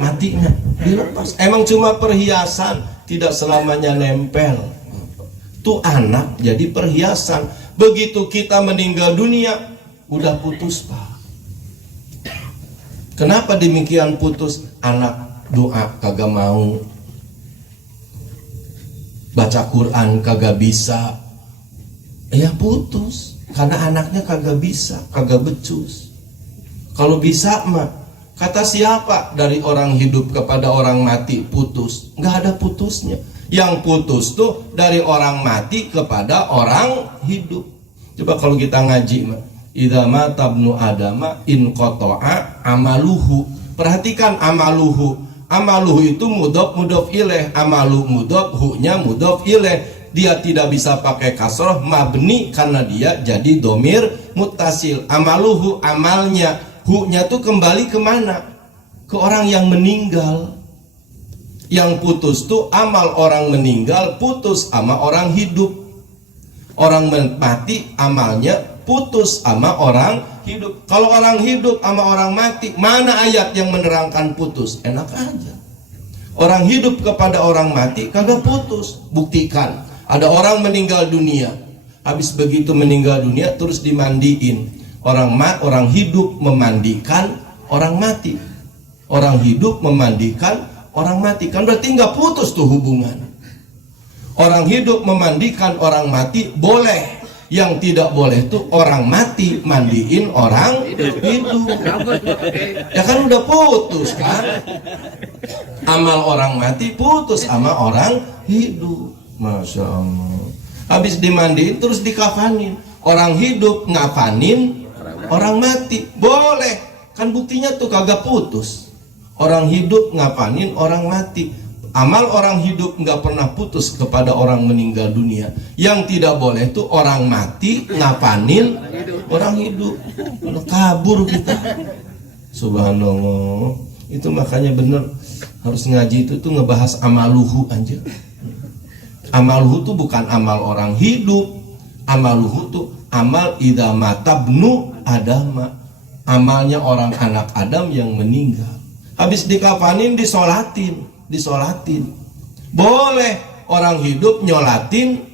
matinya dilepas. Emang cuma perhiasan, tidak selamanya nempel. Tuh anak jadi perhiasan. Begitu kita meninggal dunia, udah putus pak. Kenapa demikian putus? Anak doa kagak mau, baca Quran kagak bisa, ya putus. Karena anaknya kagak bisa, kagak becus. Kalau bisa mah, kata siapa dari orang hidup kepada orang mati putus? Nggak ada putusnya. Yang putus tuh dari orang mati kepada orang hidup. Coba kalau kita ngaji mah, idza mata ibnu adama in qata'a amaluhu. Perhatikan amaluhu. Amaluhu itu mudhof ilaih, amalu mudhof, hu-nya mudhof ilaih. Dia tidak bisa pakai kasroh mabni karena dia jadi domir muttasil. Amaluhu, amalnya, hu-nya tuh kembali kemana? Ke orang yang meninggal. Yang putus tuh amal orang meninggal, putus sama orang hidup. Orang mati amalnya putus sama orang hidup. Kalau orang hidup sama orang mati, mana ayat yang menerangkan putus? Enak aja. Orang hidup kepada orang mati kagak putus. Buktikan, ada orang meninggal dunia, habis begitu meninggal dunia terus dimandiin. Orang hidup memandikan orang mati, orang hidup memandikan orang mati. Kan berarti nggak putus tuh hubungan. Orang hidup memandikan orang mati boleh. Yang tidak boleh tuh orang mati mandiin orang hidup. Ya kan udah putus kan. Amal orang mati putus sama orang hidup. Masya Allah. Habis dimandiin terus dikafanin. Orang hidup ngafanin orang mati boleh. Kan buktinya tuh kagak putus. Orang hidup ngapanin orang mati. Amal orang hidup nggak pernah putus kepada orang meninggal dunia. Yang tidak boleh tuh orang mati ngapanin orang hidup. Udah kabur kita. Subhanallah. Itu makanya bener harus ngaji itu tuh ngebahas amaluhu aja. Amaluhu tuh bukan amal orang hidup. Amaluhu tuh amal idza mata bnu adama. Amalnya orang anak Adam yang meninggal. Habis dikafanin disolatin. Boleh orang hidup nyolatin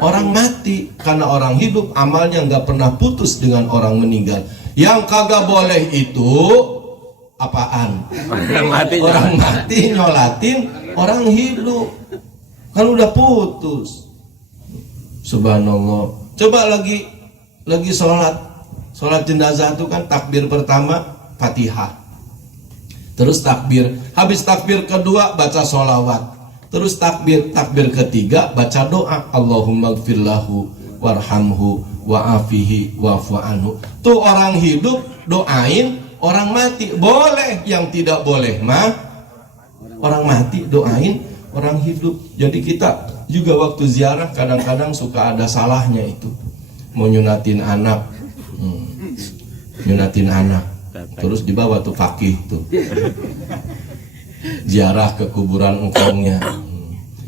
orang mati. Karena orang hidup amalnya nggak pernah putus dengan orang meninggal. Yang kagak boleh itu apaan? Orang mati nyolatin orang hidup. Kan udah putus. Subhanallah. Coba lagi sholat jenazah itu kan takbir pertama Fatihah. Terus takbir, habis takbir kedua baca sholawat. Terus takbir ketiga baca doa, Allahumma gfirlahu warhamhu wa'afihi wa'fu anhu. Tuh orang hidup doain orang mati boleh. Yang tidak boleh mah orang mati doain orang hidup. Jadi kita juga waktu ziarah kadang-kadang suka ada salahnya itu. Mau nyunatin anak, terus dibawa tuh fakih tuh ziarah ke kuburan engkongnya.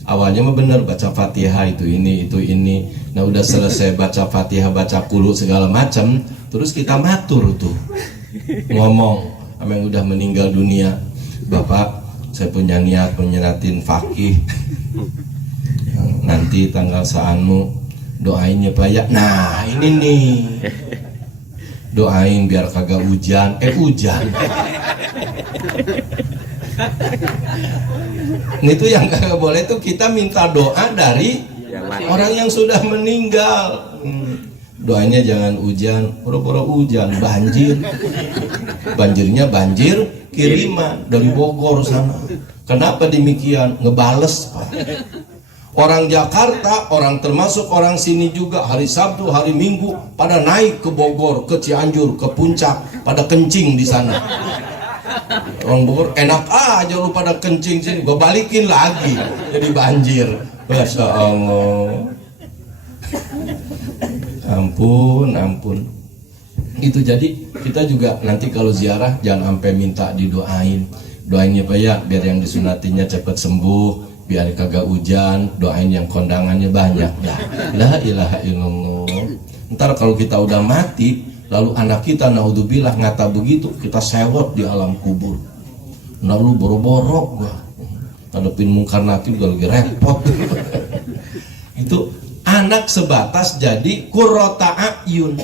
Awalnya mah bener baca Fatihah itu ini. Nah udah selesai baca Fatihah, baca qul segala macam, terus kita matur tuh ngomong sama yang udah meninggal dunia, Bapak saya punya niat menyeratin fakih nanti tanggal seanu doainnya Pak ya. Nah ini nih doain biar kagak hujan. Hujan. Itu yang kagak boleh tuh kita minta doa dari orang yang sudah meninggal. Doanya jangan hujan, pura-pura hujan, banjir. Banjirnya banjir kiriman dari Bogor sana. Kenapa demikian? Ngebales Pak. Orang Jakarta, orang termasuk orang sini juga hari Sabtu, hari Minggu pada naik ke Bogor, ke Cianjur, ke Puncak, pada kencing di sana. Orang Bogor enak aja lu pada kencing sini, gue balikin lagi jadi banjir. Masya Allah. Ampun. Itu jadi kita juga nanti kalau ziarah jangan sampai minta didoain. Doainnya Pak ya biar yang disunatinya cepat sembuh, biar kagak hujan, doain yang kondangannya banyak. La ilaha illallah. Ntar kalau kita udah mati, lalu anak kita naudzubillah ngata begitu, kita sewot di alam kubur. Nah lu boro-boro gua ngadepin mungkar nakir gua lagi repot. Itu anak sebatas jadi qurrata a'yun.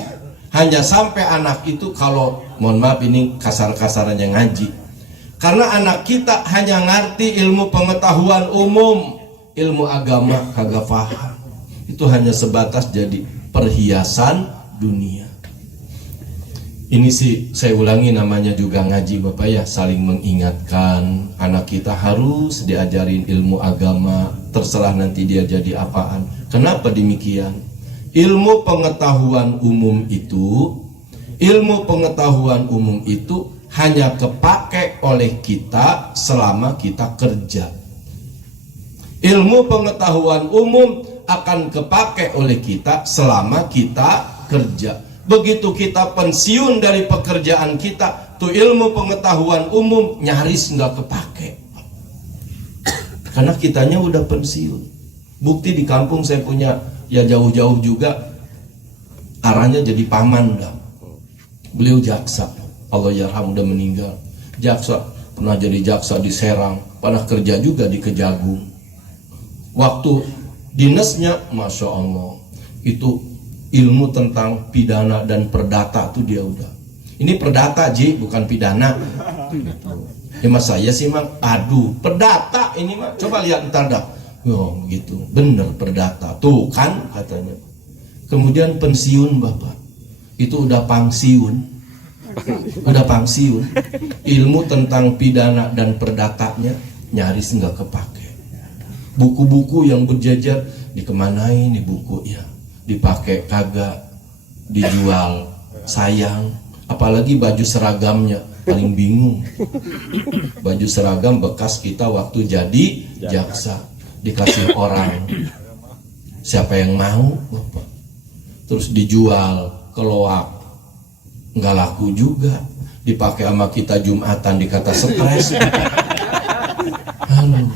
Hanya sampai anak itu kalau mohon maaf ini kasar-kasarannya ngaji. Karena anak kita hanya ngerti ilmu pengetahuan umum, ilmu agama kagak paham. Itu hanya sebatas jadi perhiasan dunia. Ini sih saya ulangi namanya juga ngaji Bapak ya, saling mengingatkan. Anak kita harus diajarin ilmu agama, terserah nanti dia jadi apaan. Kenapa demikian? Ilmu pengetahuan umum itu hanya kepake oleh kita selama kita kerja. Ilmu pengetahuan umum akan kepake oleh kita selama kita kerja. Begitu kita pensiun dari pekerjaan kita, tuh ilmu pengetahuan umum nyaris nggak kepake. Karena kitanya udah pensiun. Bukti di kampung saya punya ya jauh-jauh juga, arahnya jadi paman dah. Beliau jaksa, Allah yarham udah meninggal. Jaksa, pernah jadi jaksa di Serang, pernah kerja juga di Kejagung. Waktu dinasnya, Masya Allah, itu ilmu tentang pidana dan perdata tuh dia udah. Ini perdata Ji, bukan pidana. Mas saya sih mang, aduh perdata ini mah, coba lihat ntar dah. Oh gitu, bener perdata, tuh kan katanya. Kemudian pensiun bapak, itu udah pangsiun, ilmu tentang pidana dan perdatanya nyaris nggak kepake. Buku-buku yang berjajar dikemanain nih buku ya, dipakai kagak, dijual, sayang. Apalagi baju seragamnya, paling bingung. Baju seragam bekas kita waktu jadi jaksa, dikasih orang, siapa yang mau bapak? Terus dijual keloak, nggak laku juga. Dipakai sama kita Jumatan dikata stres. Halo.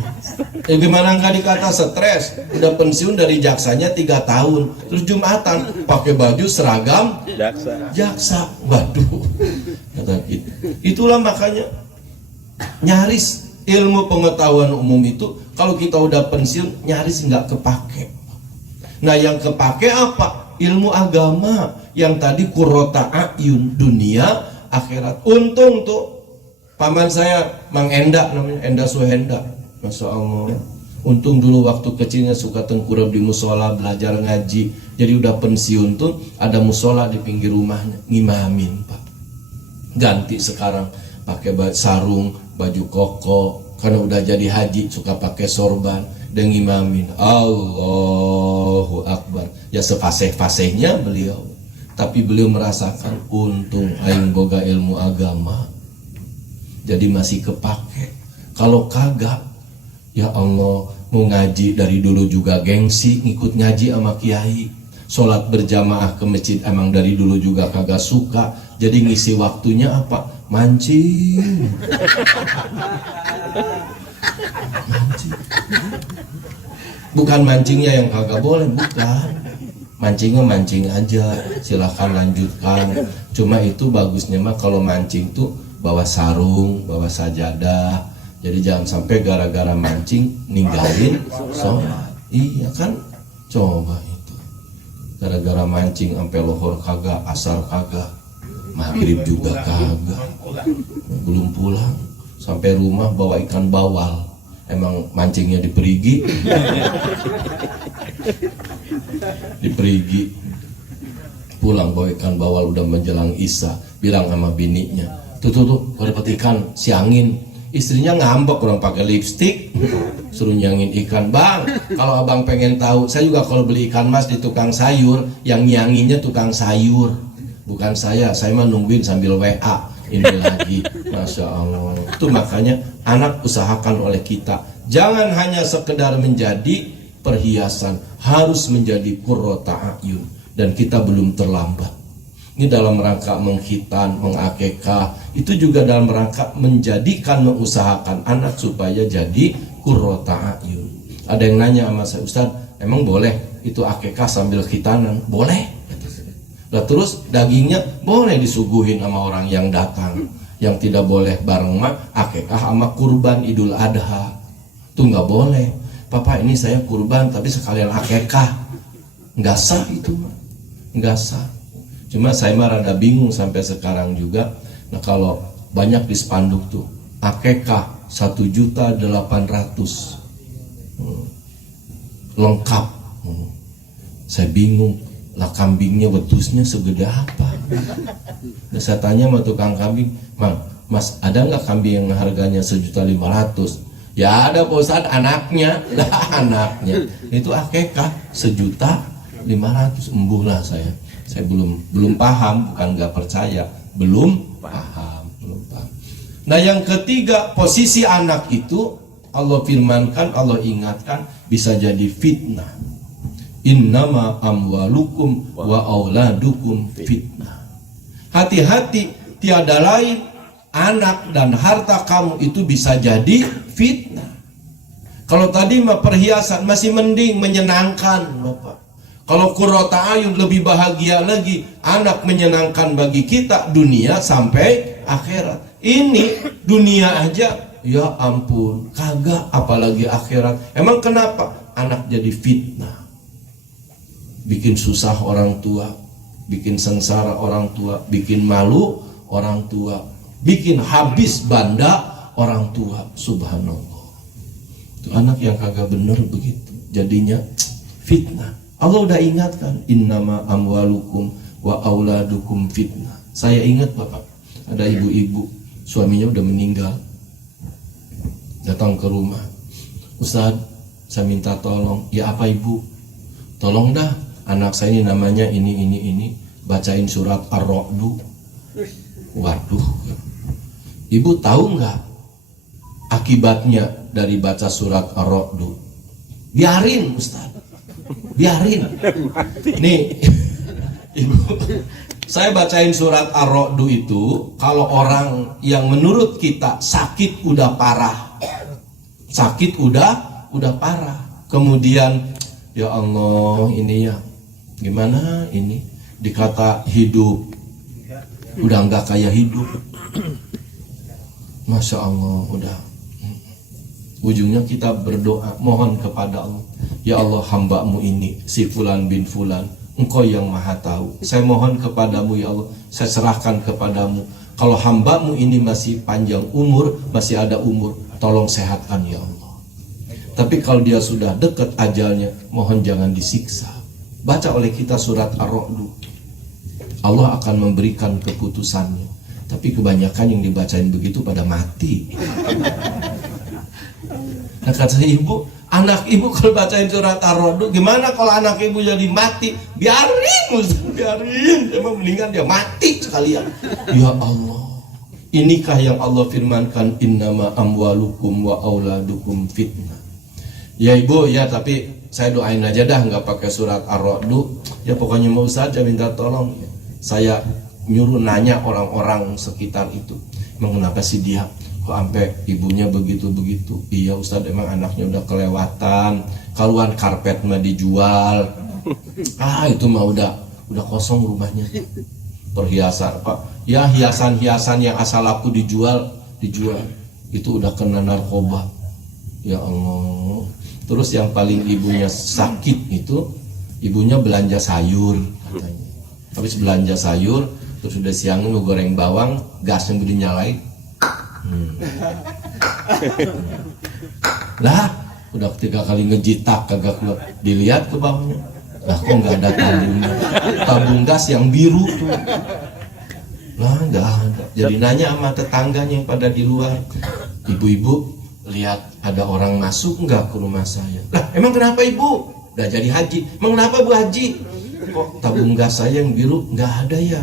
Gimana nggak dikata stres? Udah pensiun dari jaksanya 3 tahun, terus Jumatan pakai baju seragam jaksa. Waduh, kata gitu. Itulah makanya nyaris ilmu pengetahuan umum itu kalau kita udah pensiun nyaris nggak kepake. Nah yang kepake apa? Ilmu agama yang tadi qurrata a'yun, dunia akhirat. Untung tuh paman saya Mang Enda namanya, Enda Suhenda, Masya Allah. Untung dulu waktu kecilnya suka tengkurap di musola belajar ngaji. Jadi udah pensiun tuh ada musola di pinggir rumahnya, ngimamin pak. Ganti sekarang pakai sarung, baju koko, karena udah jadi haji suka pakai sorban dan ngimamin. Allahu Akbar. Ya sefasih-fasihnya beliau, tapi beliau merasakan untung aing boga ilmu agama. Jadi masih kepake. Kalau kagak, ya Allah, mau ngaji dari dulu juga gengsi, ngikut ngaji sama kiai. Sholat berjamaah ke masjid emang dari dulu juga kagak suka. Jadi ngisi waktunya apa? Mancing. Mancing. Bukan mancingnya yang kagak boleh, bukan. Mancingnya mancing aja, silahkan lanjutkan. Cuma itu bagusnya mah kalau mancing tuh bawa sarung, bawa sajadah. Jadi jangan sampai gara-gara mancing ninggalin sholat. Iya kan? Coba itu. Gara-gara mancing sampai lohor kagak, asar kagak, maghrib juga kagak. Belum pulang, sampai rumah bawa ikan bawal. Emang mancingnya di Perigi. Di Perigi. Pulang bawa ikan bawal udah menjelang Isya, bilang sama bininya, tuh kalau dapat ikan siangin. Istrinya ngambek, kurang pakai lipstik, suruh nyangin ikan. Bang, kalau abang pengen tahu, saya juga kalau beli ikan mas di tukang sayur, yang nyanginnya tukang sayur, bukan saya mah nungguin sambil WA ini lagi. Masya Allah. Itu makanya anak usahakan oleh kita, jangan hanya sekedar menjadi perhiasan, harus menjadi qurrata a'yun. Dan kita belum terlambat. Ini dalam rangka mengkhitan, mengakekah, itu juga dalam rangka menjadikan, mengusahakan anak supaya jadi qurrata a'yun. Ada yang nanya sama saya, Ustaz, emang boleh itu akekah sambil khitanan? Boleh. Nah, terus dagingnya boleh disuguhin sama orang yang datang. Yang tidak boleh bareng mah akekah sama kurban Idul Adha. Itu nggak boleh. Papa ini saya kurban tapi sekalian akekah. Nggak sah itu mah. Nggak sah. Cuma saya mah rada bingung sampai sekarang juga. Nah kalau banyak di spanduk tuh akekah 1.800.000 lengkap. Saya bingung lah, kambingnya wetusnya segede apa? Nah, saya tanya sama tukang kambing, Mang, Mas ada nggak kambing yang harganya 1.500.000? Ya ada Pak Ustadz, anaknya. Lah anaknya itu akekah 1.500.000. Embuh lah saya belum paham, bukan nggak percaya, belum paham. Nah yang ketiga, posisi anak itu Allah firmankan, Allah ingatkan bisa jadi fitnah. Innama amwalukum wa auladukum fitnah. Hati-hati, tiada lain anak dan harta kamu itu bisa jadi fitnah. Kalau tadi mah perhiasan masih mending, menyenangkan Bapak. Kalau qurrata a'yun lebih bahagia lagi, anak menyenangkan bagi kita dunia sampai akhirat. Ini dunia aja, ya ampun, kagak, apalagi akhirat. Emang kenapa? Anak jadi fitnah, bikin susah orang tua, bikin sengsara orang tua, bikin malu orang tua, bikin habis banda orang tua, subhanallah. Itu anak yang kagak bener begitu, jadinya fitnah. Allah udah ingatkan, innama amwalukum wa auladukum fitnah. Saya ingat Bapak, ada ibu-ibu suaminya udah meninggal, datang ke rumah, Ustaz, saya minta tolong. Ya apa ibu? Tolong dah, anak saya ini namanya ini, bacain surat Ar-Ra'd. Waduh, ibu tahu nggak akibatnya dari baca surat Ar-Ra'd? Biarin Ustaz, biarin. Nih, ibu, saya bacain surat Ar-Ra'd itu, kalau orang yang menurut kita sakit udah parah, sakit udah parah, kemudian ya Allah ini ya gimana ini dikata hidup udah nggak kayak hidup, Masya Allah, udah ujungnya kita berdoa mohon kepada Allah, ya Allah hambamu ini si fulan bin fulan, engkau yang maha tahu, saya mohon kepadamu ya Allah, saya serahkan kepadamu, kalau hambamu ini masih panjang umur, masih ada umur, tolong sehatkan ya Allah. Tapi kalau dia sudah dekat ajalnya, mohon jangan disiksa. Baca oleh kita surat Ar-Ra'd, Allah akan memberikan keputusannya. Tapi kebanyakan yang dibacain begitu pada mati. Nah kata ibu, anak ibu kalau bacain surat Ar-Ra'd, gimana kalau anak ibu jadi mati? Biarin, biarin, emang mendingan dia mati sekalian. Ya Allah, inikah yang Allah firmankan, innama amwalukum wa auladukum fitnah. Ya ibu, ya tapi saya doain aja dah, nggak pakai surat Ar-Ra'd. Ya pokoknya mau Ustaz, saya minta tolong. Saya nyuruh nanya orang-orang sekitar itu, emang kenapa sih dia kok sampai ibunya begitu-begitu? Iya Ustaz, emang anaknya udah kelewatan, kaluan karpet mah dijual. Itu mah udah kosong rumahnya. Perhiasan Pak, ya hiasan-hiasan yang asal aku dijual itu udah kena narkoba. Ya Allah. Terus yang paling ibunya sakit itu, ibunya belanja sayur katanya. Habis belanja sayur, terus udah siang mau goreng bawang, gasnya udah dinyalain. Lah, udah 3 kali ngejitak kagak keluar. Dilihat ke bawahnya, lah kok nggak ada tabung gas yang biru tuh. Lah nggak ada. Jadi nanya sama tetangganya yang pada di luar, ibu-ibu lihat ada orang masuk nggak ke rumah saya? Lah emang kenapa ibu? Udah jadi haji. Emang kenapa Bu Haji? Kok tabung gas saya yang biru nggak ada ya?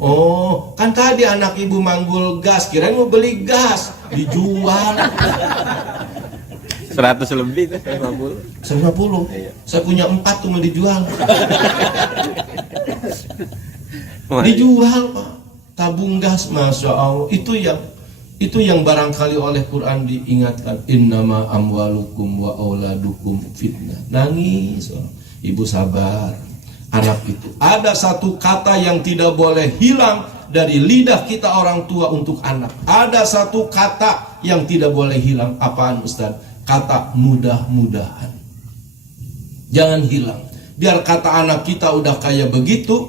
Oh, kan tadi anak ibu manggul gas, kirain mau beli gas, dijual. 100 lebih tuh, 150. Saya punya 4 tuh mau dijual. Dijual Pak, tabung gas, Masya Allah. Itu yang barangkali oleh Quran diingatkan, innama amwalukum wa auladukum fitnah. Nangis orang. Ibu sabar. Anak itu ada satu kata yang tidak boleh hilang dari lidah kita orang tua untuk anak. Ada satu kata yang tidak boleh hilang. Apaan Ustaz? Kata mudah-mudahan. Jangan hilang. Biar kata anak kita udah kayak begitu,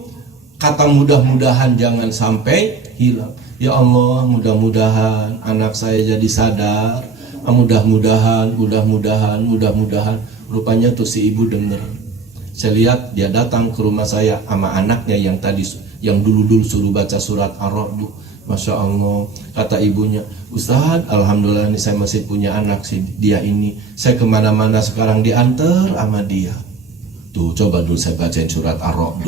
kata mudah-mudahan jangan sampai hilang. Ya Allah, mudah-mudahan anak saya jadi sadar. Mudah-mudahan. Rupanya tuh si ibu denger. Saya lihat dia datang ke rumah saya sama anaknya yang dulu suruh baca surat Ar-Ra'd. Masya Allah, kata ibunya, Ustaz, alhamdulillah ini saya masih punya anak sih, dia ini. Saya kemana-mana sekarang diantar sama dia. Tuh coba dulu saya bacain surat Ar-Ra'd.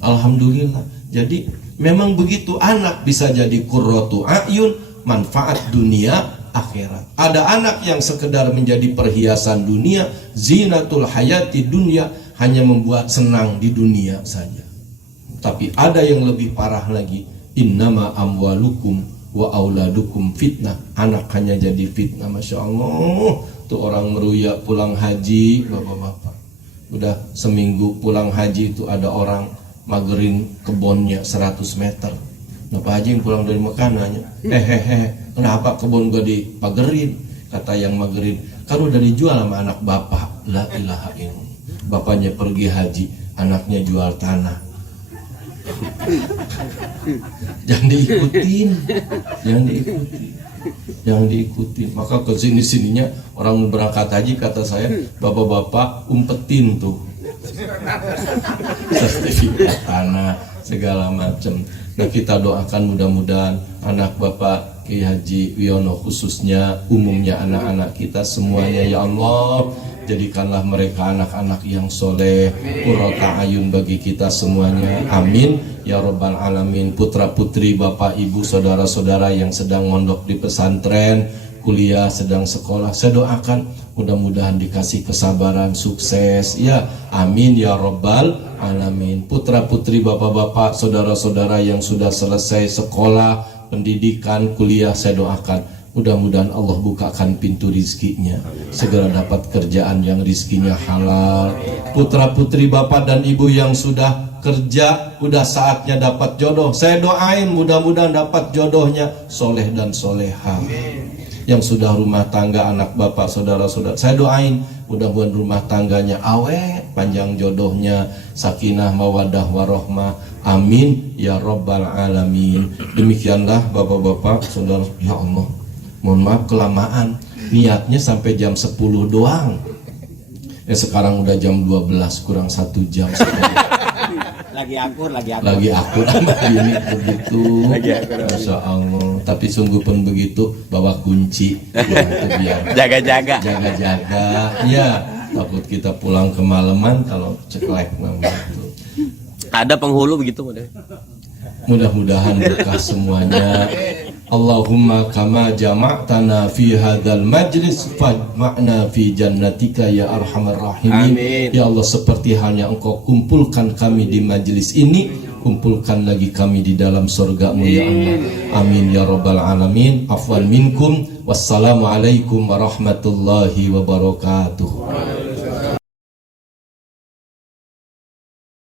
Alhamdulillah. Jadi memang begitu, anak bisa jadi qurratu a'yun, manfaat dunia akhirat. Ada anak yang sekedar menjadi perhiasan dunia, zinatul hayati dunia, hanya membuat senang di dunia saja. Tapi ada yang lebih parah lagi, innama amwalukum wa auladukum fitnah. Anak hanya jadi fitnah. Masya Allah. Tuh orang meruya pulang haji, bapak-bapak, udah seminggu pulang haji itu ada orang magerin kebunnya 100 meter. Nah Pak Haji yang pulang dari Mekah nanya, kenapa kebun gue dipagerin? Kata yang magerin, kan udah dijual sama anak bapak. La ilaha illallah. Bapaknya pergi haji, anaknya jual tanah. Jangan diikutin. yang diikuti. Maka kesini-sininya orang mau berangkat haji, kata saya, bapak-bapak umpetin tuh sertifikat tanah segala macam. Nah, kita doakan mudah-mudahan anak Bapak Kiai Haji Wiono, khususnya umumnya anak-anak kita semuanya, ya Allah, jadikanlah mereka anak-anak yang soleh, qurrata ayun bagi kita semuanya, amin ya robbal alamin. Putra putri Bapak Ibu saudara-saudara yang sedang mondok di pesantren, kuliah, sedang sekolah, saya doakan mudah-mudahan dikasih kesabaran, sukses, ya amin ya robbal alamin. Putra putri bapak-bapak saudara-saudara yang sudah selesai sekolah, pendidikan, kuliah, saya doakan mudah-mudahan Allah bukakan pintu rizkinya, segera dapat kerjaan yang rizkinya halal. Putra putri bapak dan ibu yang sudah kerja, udah saatnya dapat jodoh, saya doain mudah-mudahan dapat jodohnya soleh dan soleha. Yang sudah rumah tangga, anak bapak, saudara-saudara, saya doain mudah-mudahan rumah tangganya awet, panjang jodohnya, sakinah mawadah warohmah, amin ya robbal alamin. Demikianlah bapak-bapak, saudara, ya Allah, mohon maaf kelamaan, niatnya sampai jam 10 doang, sekarang udah jam 12 kurang 1 jam. Lagi akur amat gini begitu, Masya Allah. Tapi sungguh pun begitu, bawa kunci itu biar jaga-jaga. Ya, takut kita pulang kemalaman kalau ceklek namanya itu. Ada penghulu begitu model. Mudah-mudahan berkah semuanya. Allahumma kama jama'tana fi hadzal majlis fajma'na fi jannatika ya arhamar rahimin. Amin. Ya Allah, seperti halnya Engkau kumpulkan kami di majlis ini, kumpulkan lagi kami di dalam surga-Mu ya Allah. Amin ya rabbal alamin. Afwan minkum. Wassalamualaikum warahmatullahi wabarakatuh.